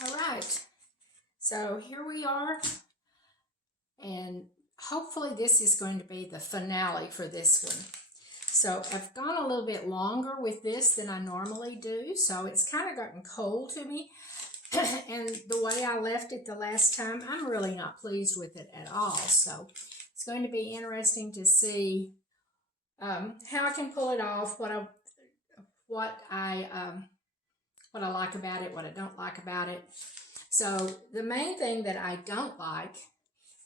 All right, so here we are, and hopefully this is going to be the finale for this one. So I've gone a little bit longer with this than I normally do, so it's kind of gotten cold to me. And the way I left it the last time, I'm really not pleased with it at all. So it's going to be interesting to see how I can pull it off, what I like about it, what I don't like about it. So the main thing that I don't like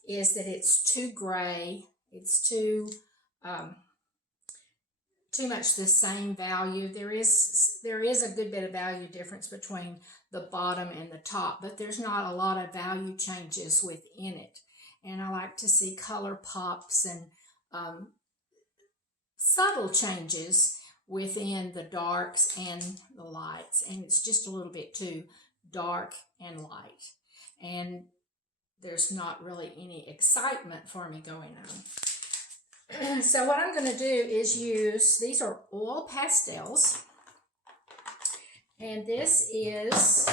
is that it's too gray. It's too much the same value. There is a good bit of value difference between the bottom and the top, but there's not a lot of value changes within it. And I like to see color pops and subtle changes within the darks and the lights. And it's just a little bit too dark and light. And there's not really any excitement for me going on. So what I'm going to do is use, these are oil pastels, and this is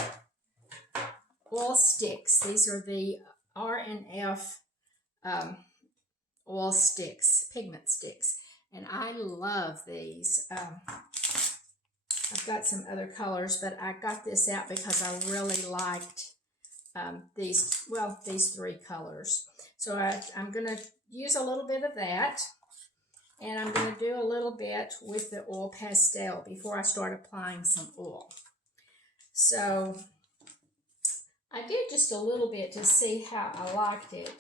oil sticks. These are the R&F oil sticks, pigment sticks, and I love these. I've got some other colors, but I got this out because I really liked these three colors. So I'm going to use a little bit of that, and I'm going to do a little bit with the oil pastel before I start applying some oil. So I did just a little bit to see how I liked it.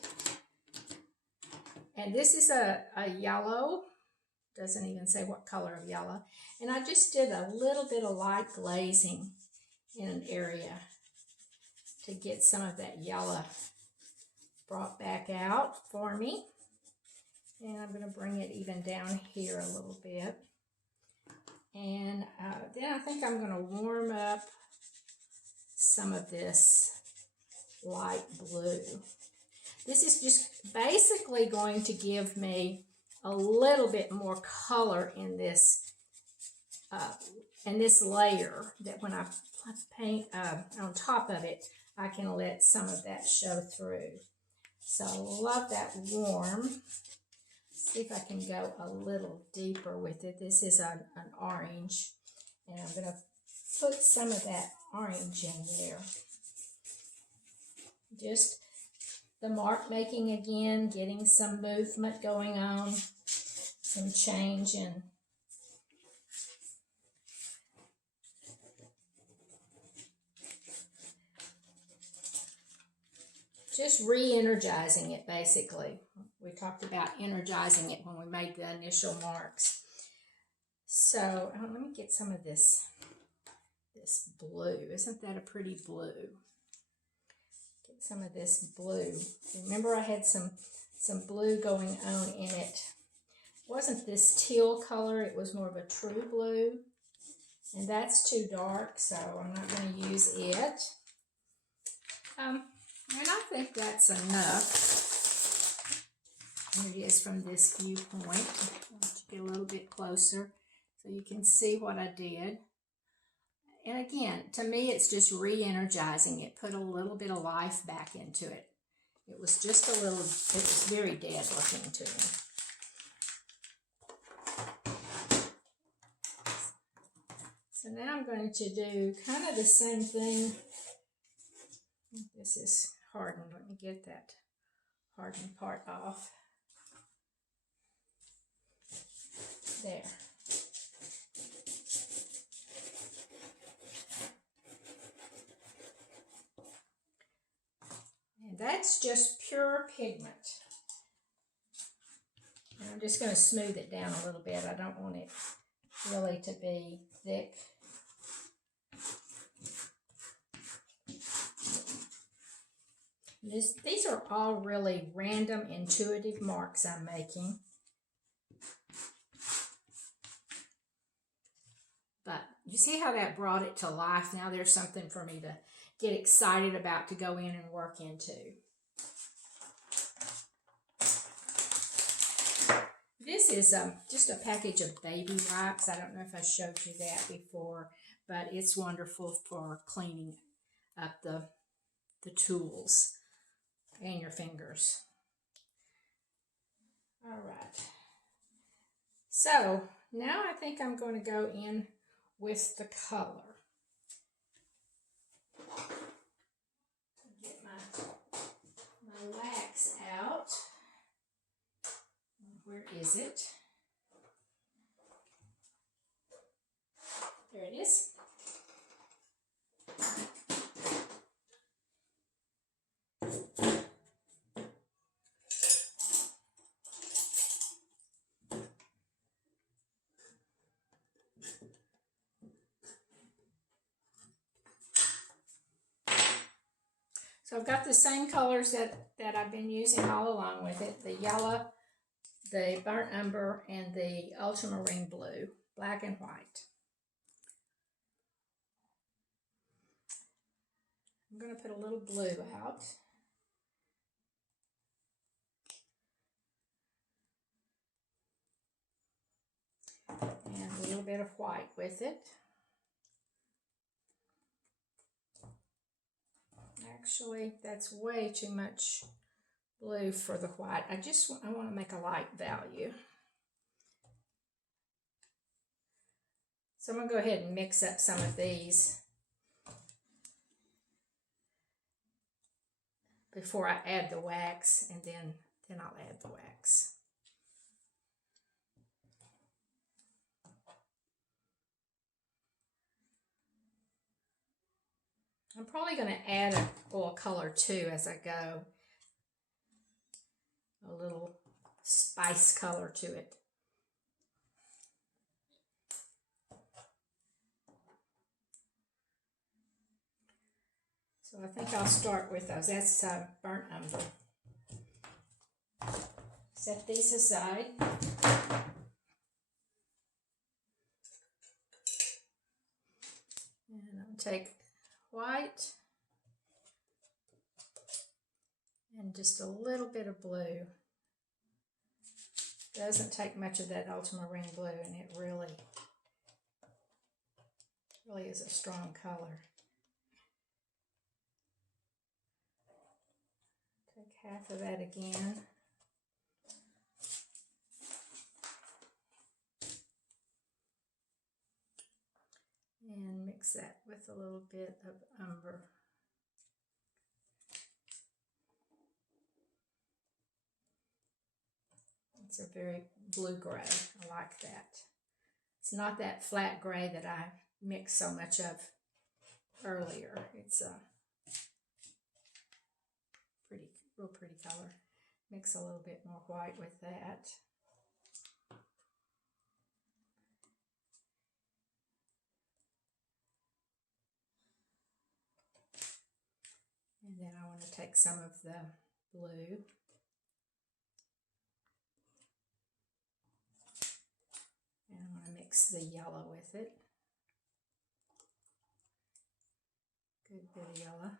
And this is a yellow, doesn't even say what color of yellow. And I just did a little bit of light glazing in an area to get some of that yellow brought back out for me. And I'm going to bring it even down here a little bit. And then I think I'm going to warm up some of this light blue. This is just basically going to give me a little bit more color in this layer, that when I paint on top of it, I can let some of that show through. So I love that warm. See if I can go a little deeper with it. This is an orange, and I'm going to put some of that orange in there. Just the mark making again, getting some movement going on, some change in just re-energizing it, basically. We talked about energizing it when we made the initial marks. So let me get some of this blue. Isn't that a pretty blue? Get some of this blue. Remember, I had some blue going on in it. It wasn't this teal color. It was more of a true blue. And that's too dark, so I'm not going to use it. And I think that's enough. Here it is from this viewpoint. Let's get a little bit closer so you can see what I did. And again, to me, it's just re-energizing it. Put a little bit of life back into it. It was just a little, it was very dead looking to me. So now I'm going to do kind of the same thing. This is hardened. Let me get that hardened part off. There. And that's just pure pigment. And I'm just going to smooth it down a little bit. I don't want it really to be thick. These are all really random, intuitive marks I'm making. But you see how that brought it to life? Now there's something for me to get excited about, to go in and work into. This is just a package of baby wipes. I don't know if I showed you that before, but it's wonderful for cleaning up the tools and your fingers. All right. So now I think I'm going to go in with the color. Get my wax out. Where is it? There it is. So I've got the same colors that I've been using all along with it. The yellow, the burnt umber, and the ultramarine blue, black and white. I'm going to put a little blue out. And a little bit of white with it. Actually, that's way too much blue for the white. I want to make a light value. So I'm going to go ahead and mix up some of these before I add the wax, and then I'll add the wax. I'm probably going to add a oil color too as I go. A little spice color to it. So I think I'll start with those. That's burnt umber. Set these aside. And I'll take white and just a little bit of blue. Doesn't take much of that ultramarine blue, and it really is a strong color. Take half of that again. And mix that with a little bit of umber. It's a very blue gray. I like that. It's not that flat gray that I mixed so much of earlier. It's a real pretty color. Mix a little bit more white with that. And then I want to take some of the blue. And I want to mix the yellow with it. Good bit of yellow.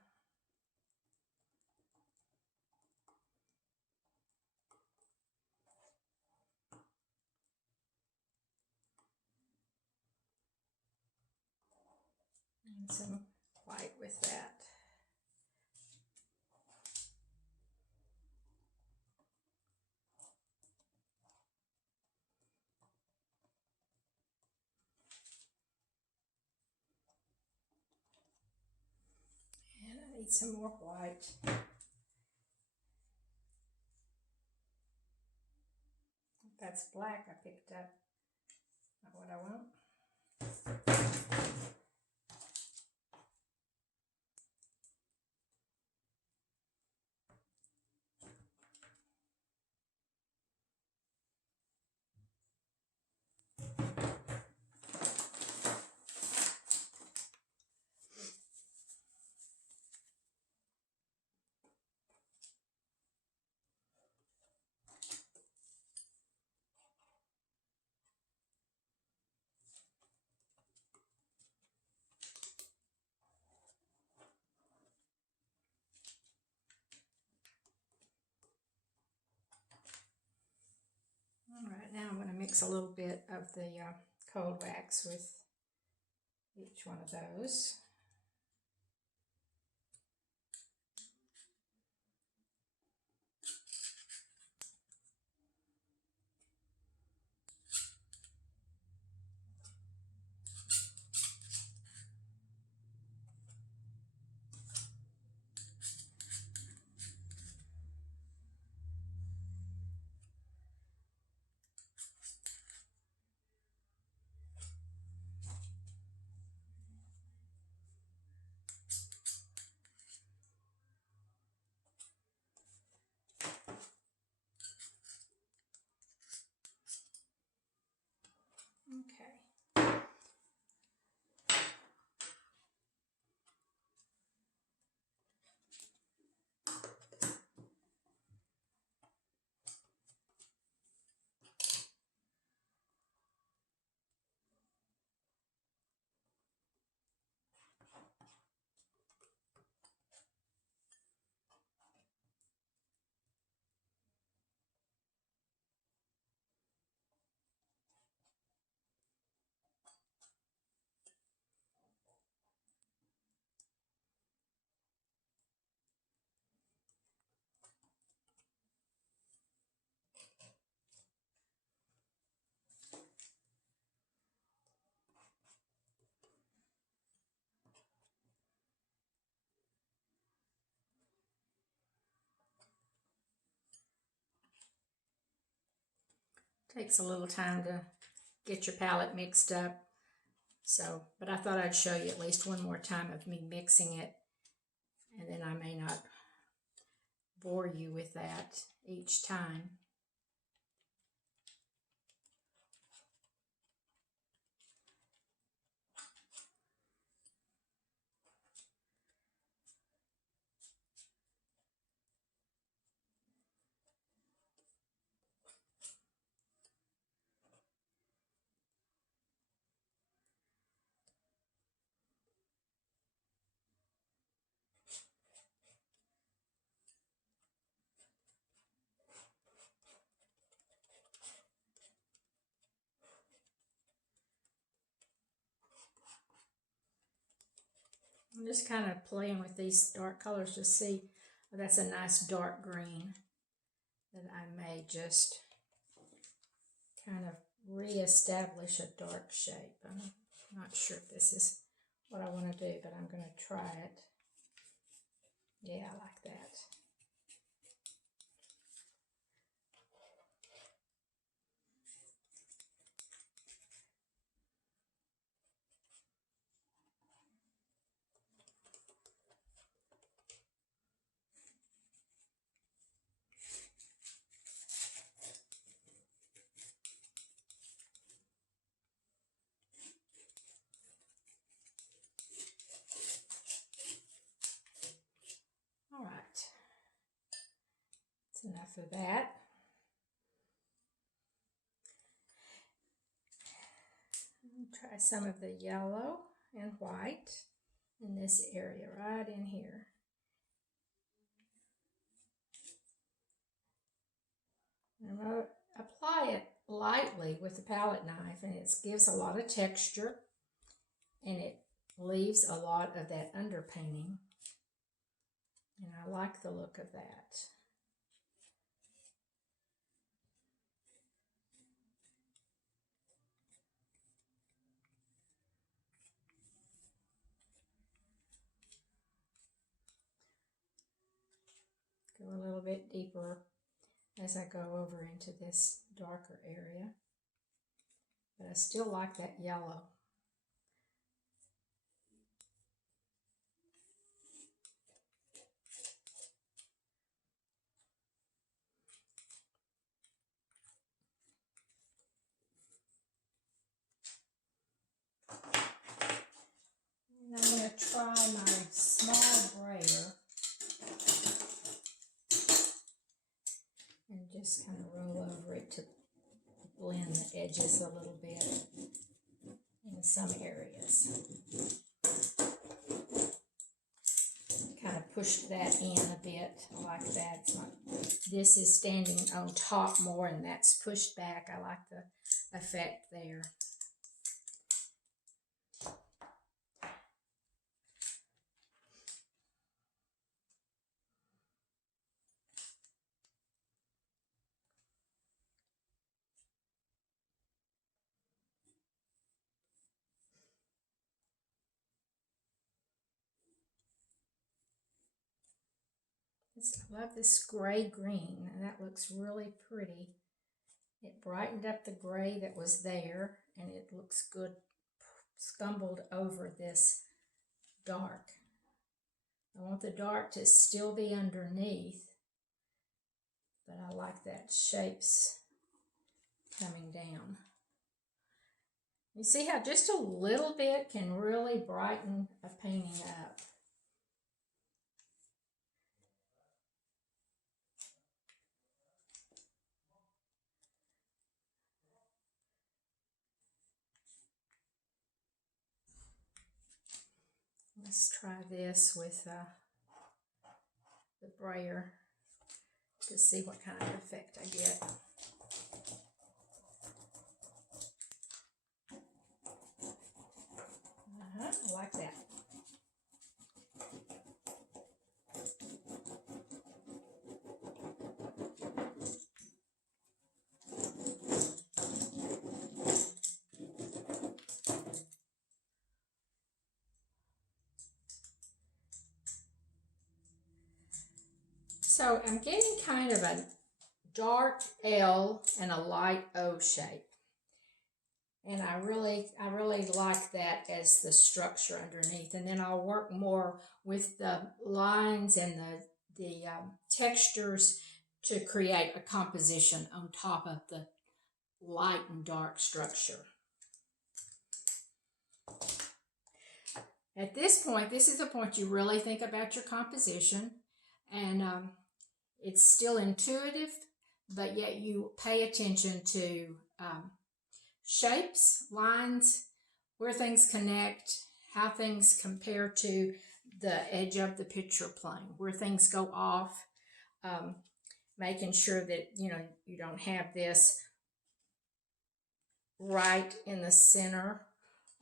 And some white with that. And I need some more white. That's black I picked up. Not what I want. All right, now I'm going to mix a little bit of the cold wax with each one of those. takes a little time to get your palette mixed up. So, but I thought I'd show you at least one more time of me mixing it, and then I may not bore you with that each time. I'm just kind of playing with these dark colors to see. Oh, that's a nice dark green that I may just kind of re-establish a dark shape. I'm not sure if this is what I want to do, but I'm going to try it. Yeah, I like that. All right, that's enough of that. Try some of the yellow and white in this area right in here. I'm going to apply it lightly with the palette knife, and it gives a lot of texture, and it leaves a lot of that underpainting, and I like the look of that. Go a little bit deeper as I go over into this darker area, but I still like that yellow. And I'm going to try my small brayer and just kind of roll over it to blend the edges a little bit in some areas. Kind of push that in a bit like that. It's not, this is standing on top more and that's pushed back. I like the effect there. I love this gray green, and that looks really pretty. It brightened up the gray that was there, and it looks good scumbled over this dark. I want the dark to still be underneath, but I like that shapes coming down. You see how just a little bit can really brighten a painting up. Let's try this with the brayer to see what kind of effect I get. I like that. So I'm getting kind of a dark L and a light O shape. And I really like that as the structure underneath. And then I'll work more with the lines and the textures to create a composition on top of the light and dark structure. At this point, this is the point you really think about your composition, and it's still intuitive, but yet you pay attention to shapes, lines, where things connect, how things compare to the edge of the picture plane, where things go off, making sure that, you know, you don't have this right in the center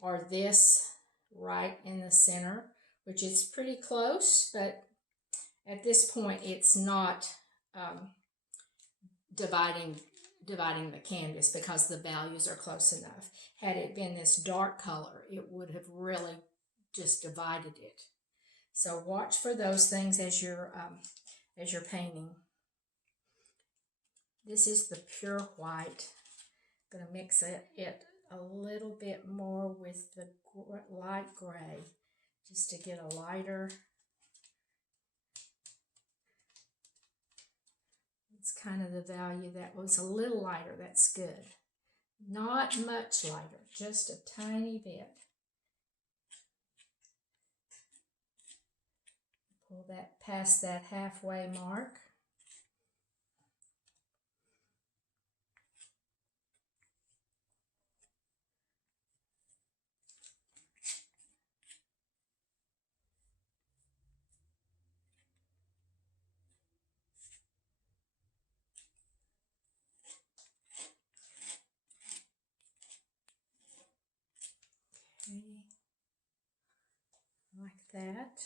or this right in the center, which is pretty close, but at this point it's not dividing the canvas because the values are close enough. Had it been this dark color, it would have really just divided it. So watch for those things as you're painting. This is the pure white. I'm going to mix it a little bit more with the light gray just to get a lighter. It's kind of the value that was a little lighter. That's good. Not much lighter, just a tiny bit. Pull that past that halfway mark. Okay, like that.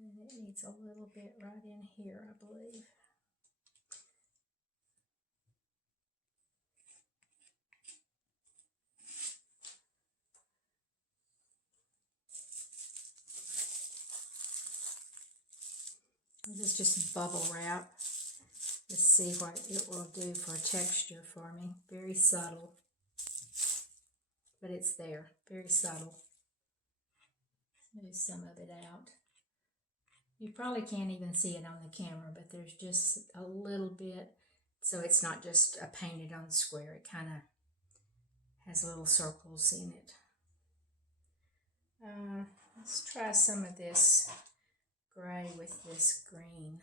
And it needs a little bit right in here, I believe. This is just bubble wrap. Let's see what it will do for texture for me. Very subtle, but it's there. Very subtle. Move some of it out. You probably can't even see it on the camera, but there's just a little bit, so it's not just a painted on square. It kind of has little circles in it. Let's try some of this gray with this green.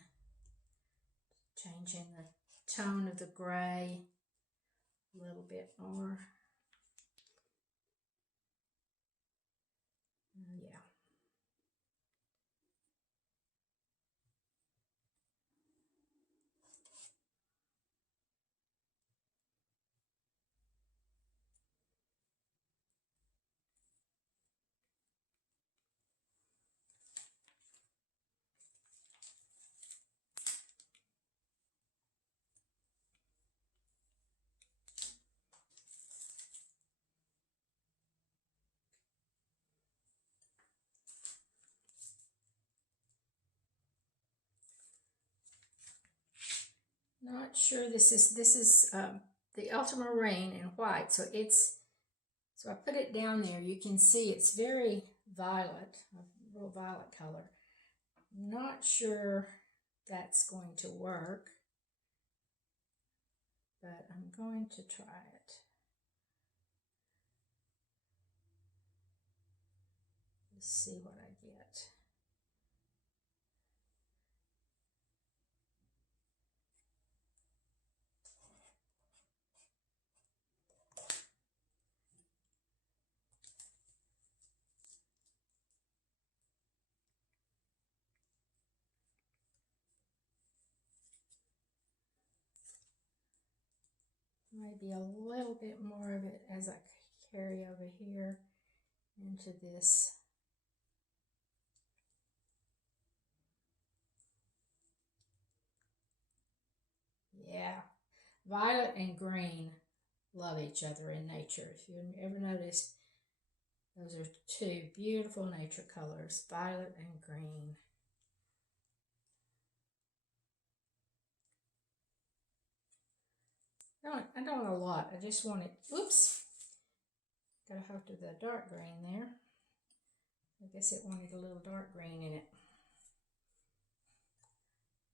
Changing the tone of the gray a little bit more. Yeah. Not sure this is the ultramarine in white, so I put it down there. You can see it's very violet, a real violet color. Not sure that's going to work, but I'm going to try it. Let's see what I get. Maybe a little bit more of it as I carry over here into this. Yeah, violet and green love each other in nature. If you ever noticed, those are two beautiful nature colors, violet and green. I don't want a lot. I just want it, oops, got a hold of the dark green there. I guess it wanted a little dark green in it.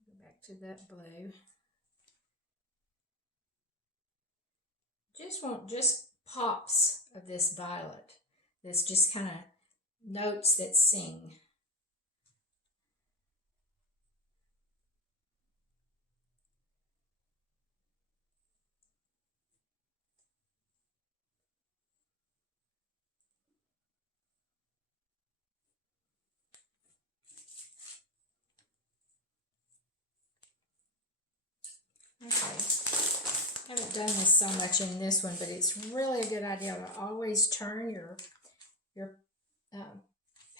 Go back to that blue. Just want just pops of this violet. This just kind of notes that sing. Okay, I haven't done this so much in this one, but it's really a good idea to always turn your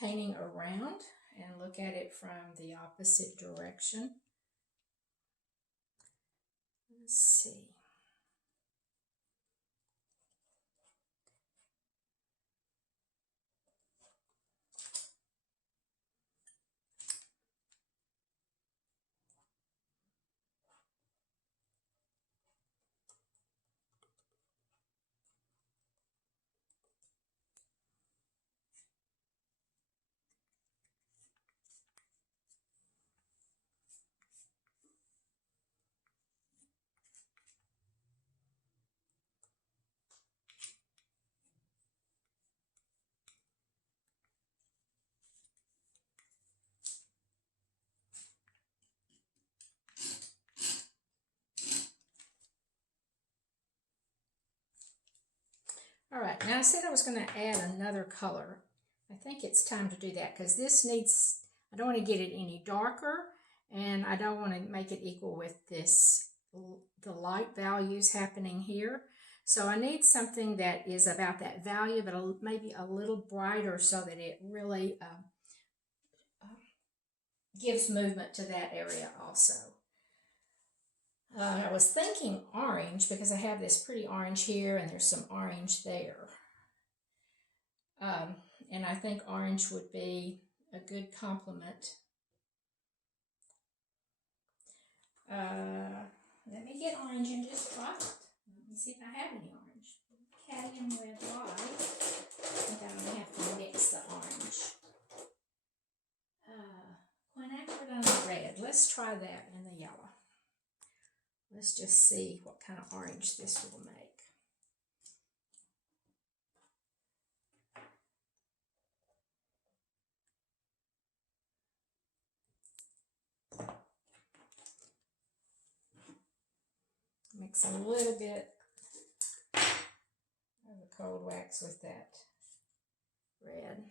painting around and look at it from the opposite direction. Let's see. All right, now I said I was going to add another color. I think it's time to do that because this needs, I don't want to get it any darker and I don't want to make it equal with this, the light values happening here. So I need something that is about that value, but maybe a little brighter so that it really gives movement to that area also. I was thinking orange because I have this pretty orange here and there's some orange there. And I think orange would be a good complement. Let me get orange and just try it. Let me see if I have any orange. Cadmium red light. I think I'm going to have to mix the orange. Quinacridone red. Let's try that in the yellow. Let's just see what kind of orange this will make. Mix a little bit of the cold wax with that red.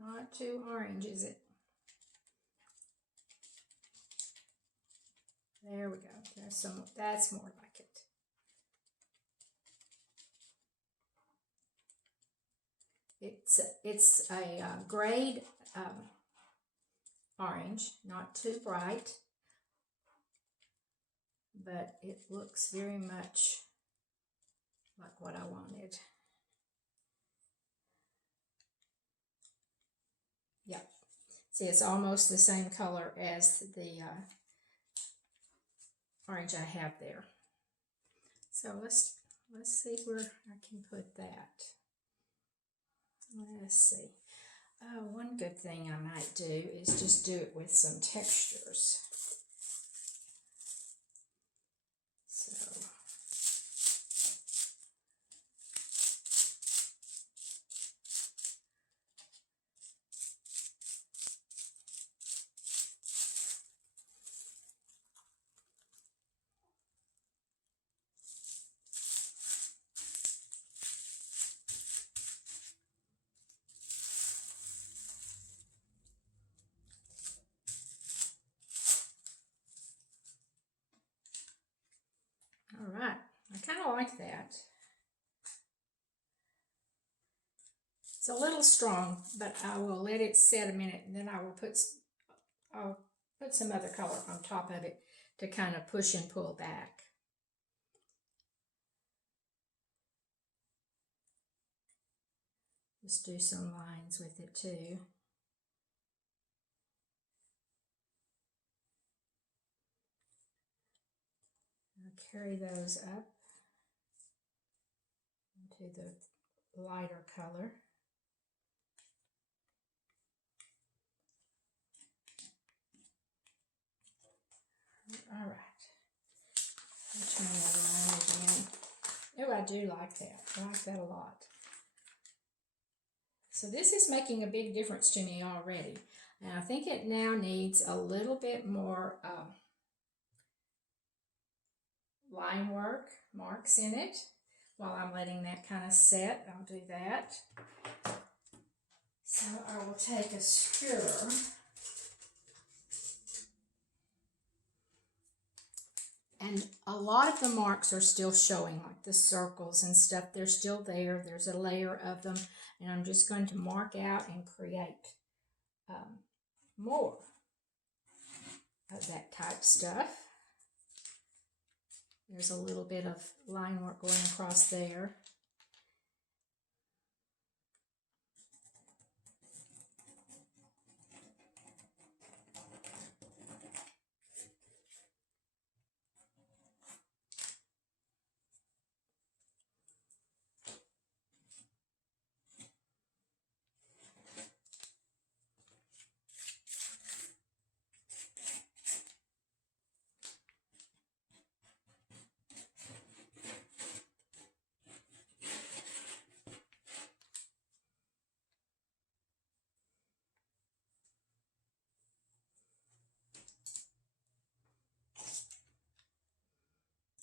Not too orange, is it? There we go. There's some. That's more like it. It's a grade orange, not too bright, but it looks very much like what I wanted. Yep. See, it's almost the same color as the orange I have there. So let's see where I can put that. Let's see. One good thing I might do is just do it with some textures. So like that. It's a little strong, but I will let it set a minute, and then I'll put some other color on top of it to kind of push and pull back. Just do some lines with it too. I'll carry those up into the lighter color. All right. I'll turn that around again. Oh, I do like that. I like that a lot. So this is making a big difference to me already. And I think it now needs a little bit more line work, marks in it. While I'm letting that kind of set, I'll do that. So I will take a skewer and a lot of the marks are still showing, like the circles and stuff. They're still there. There's a layer of them, and I'm just going to mark out and create more of that type stuff. There's a little bit of line work going across there.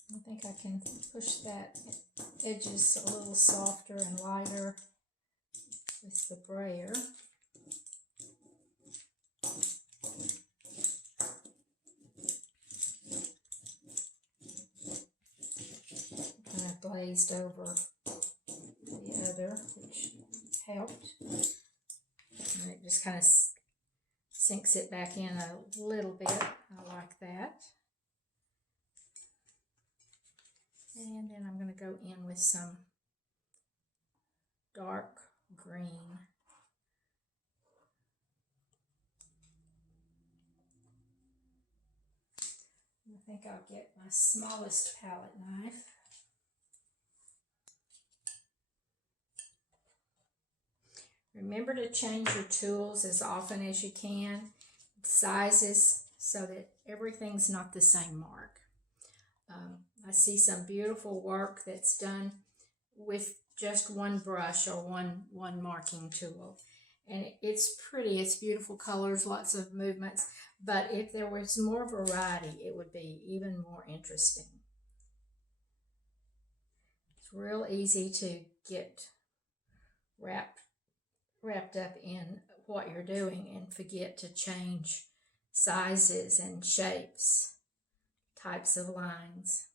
I think I can push that edges a little softer and lighter with the brayer. Kind of glazed over the other, which helped. And it just kind of sinks it back in a little bit. I like that. And then I'm going to go in with some dark green. I think I'll get my smallest palette knife. Remember to change your tools as often as you can, sizes, so that everything's not the same mark. I see some beautiful work that's done with just one brush or one marking tool. And it's pretty, it's beautiful colors, lots of movements. But if there was more variety, it would be even more interesting. It's real easy to get wrapped up in what you're doing and forget to change sizes and shapes, types of lines.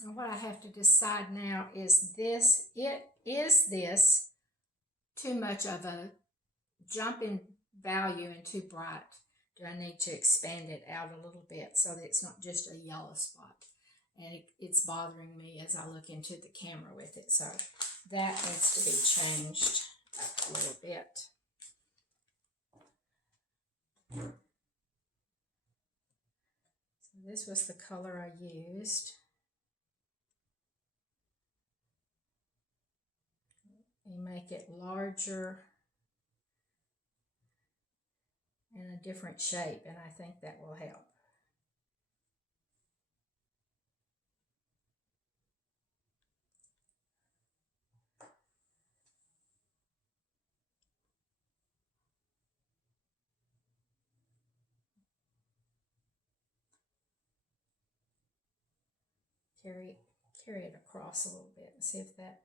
And what I have to decide now is this too much of a jump in value and too bright? Do I need to expand it out a little bit so that it's not just a yellow spot? And it's bothering me as I look into the camera with it. So that needs to be changed a little bit. So this was the color I used. You make it larger and a different shape, and I think that will help. Carry it across a little bit and see if that.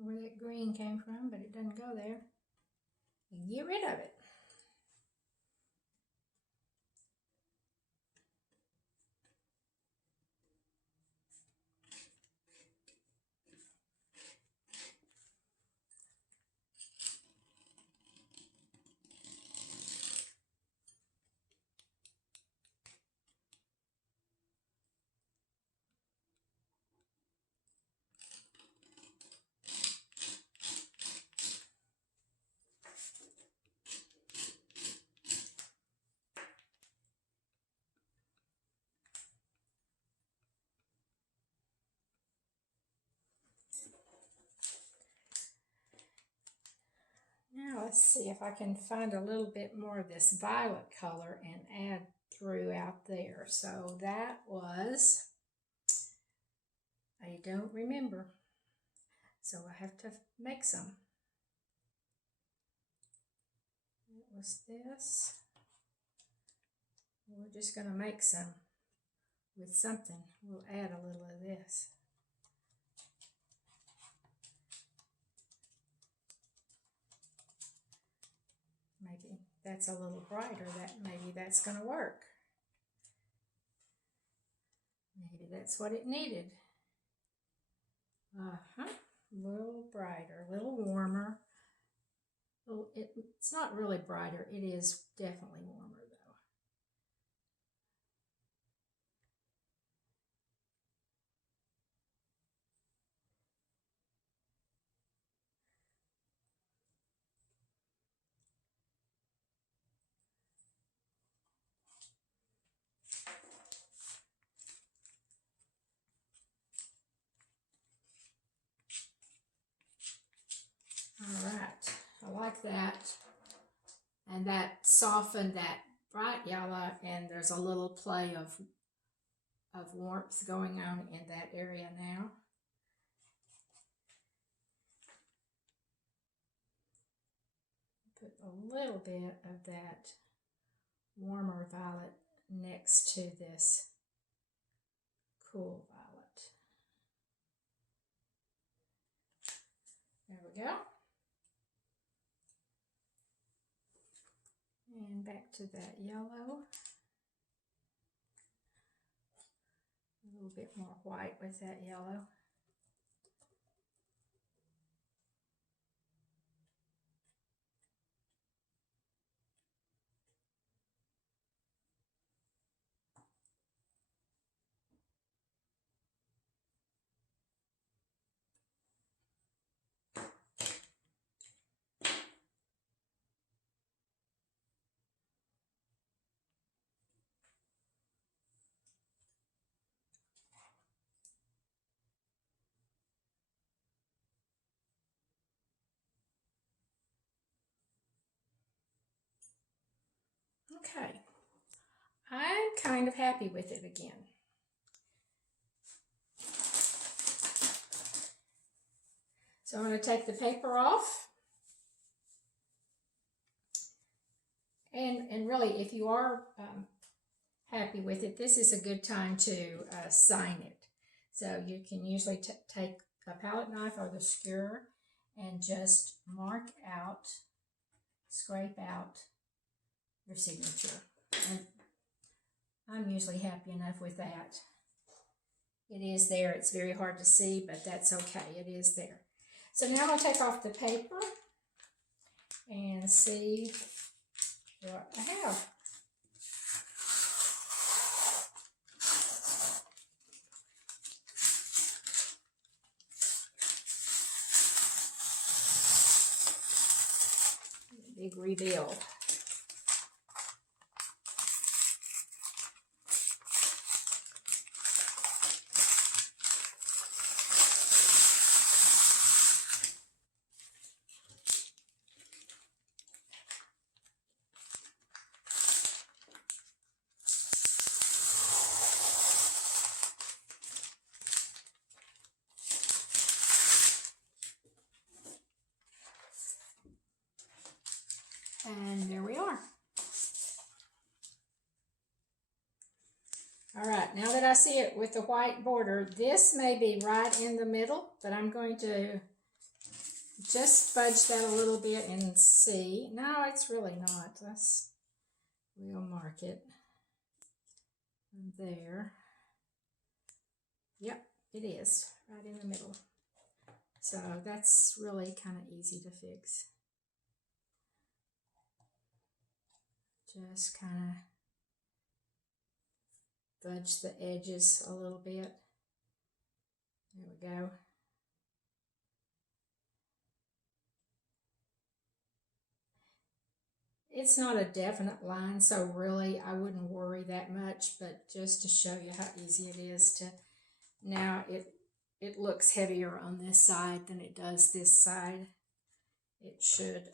Where that green came from, but it doesn't go there. You get rid of it. Now let's see if I can find a little bit more of this violet color and add throughout there. So that was, I don't remember. So I have to make some. It was this. We're just going to make some with something. We'll add a little of this. Maybe that's a little brighter. Maybe that's going to work. Maybe that's what it needed. A little brighter, a little warmer, Well, it's not really brighter. It is definitely warmer though. All right, I like that. And that softened that bright yellow, and there's a little play of warmth going on in that area now. Put a little bit of that warmer violet next to this cool violet. There we go. And back to that yellow. A little bit more white with that yellow. Okay, I'm kind of happy with it again. So I'm going to take the paper off. And really, if you are happy with it, this is a good time to sign it. So you can usually take a palette knife or the skewer and just mark out, scrape out your signature. And I'm usually happy enough with that. It is there. It's very hard to see, but that's okay. It is there. So now I'm going to take off the paper and see what I have. Big reveal. And there we are. All right, now that I see it with the white border, this may be right in the middle, but I'm going to just fudge that a little bit and see. No, it's really not. We'll mark it there. Yep, it is right in the middle. So that's really kind of easy to fix. Just kind of fudge the edges a little bit. There we go. It's not a definite line, so really I wouldn't worry that much, but just to show you how easy it is to, now it looks heavier on this side than it does this side. It should,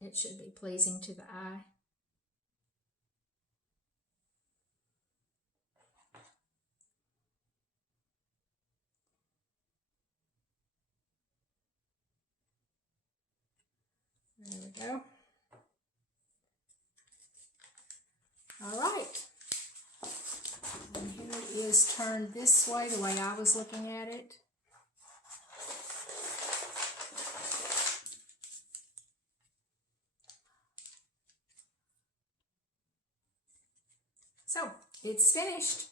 it should be pleasing to the eye. There we go. All right. And here it is turned this way, the way I was looking at it. So, it's finished.